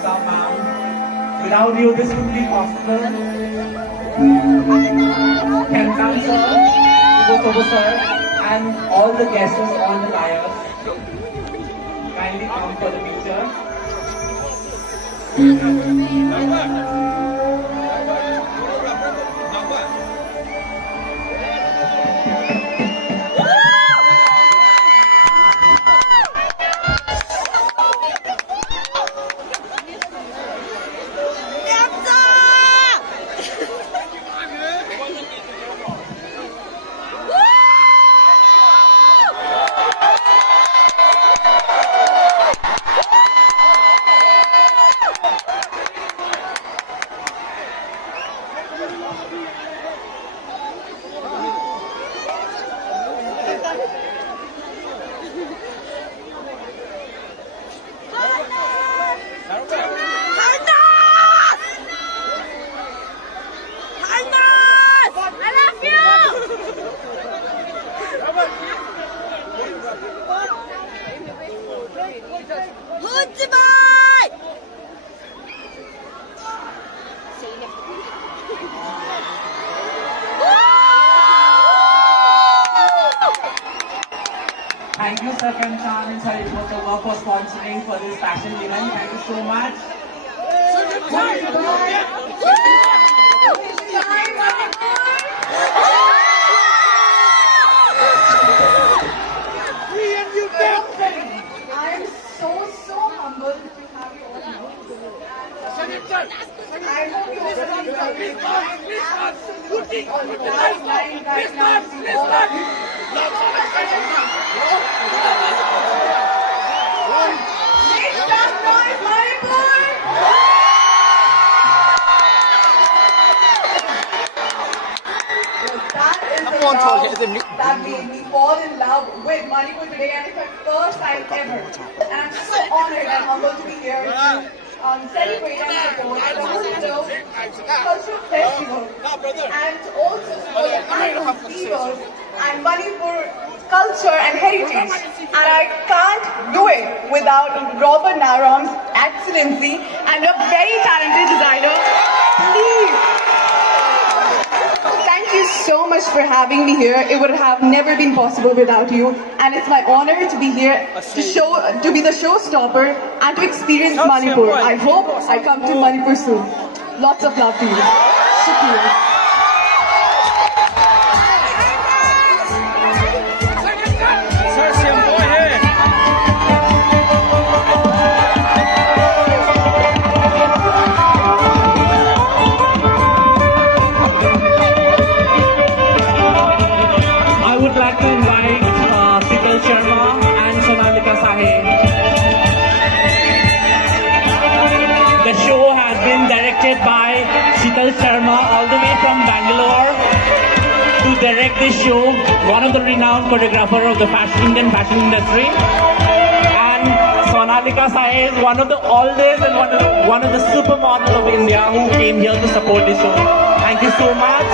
Hamza ma'am. Without you, this wouldn't be possible. Hamza sir, Ibo sir, and all the guests, all the liars, kindly come for the picture. Thank you, Sir Kanchan and Sir Ibo for sponsoring for this fashion event. Thank you so much. I'm so humbled to have you all here. I hope you all absolutely on the last line right now. All of you. Make some noise, Manipur! That is the love that made me fall in love with Manipur today, and it's my first time ever. And I'm so honored and humbled to be here to celebrate and support the Hun Thadou Cultural Festival, and also support the Harnaaz Sandhu and Manipur culture and heritage. And I can't do it without Robert Narong's excellency and a very talented designer. Please. Thank you so much for having me here. It would have never been possible without you. And it's my honor to be here to be the showstopper and to experience Manipur. I hope I come to Manipur soon. Lots of love to you. Shukriya. The show has been directed by Sheetal Sharma all the way from Bangalore to direct this show, one of the renowned choreographer of the Indian fashion industry. And Sonalika Sahay is one of the oldest and one of the supermodel of India who came here to support this show. Thank you so much.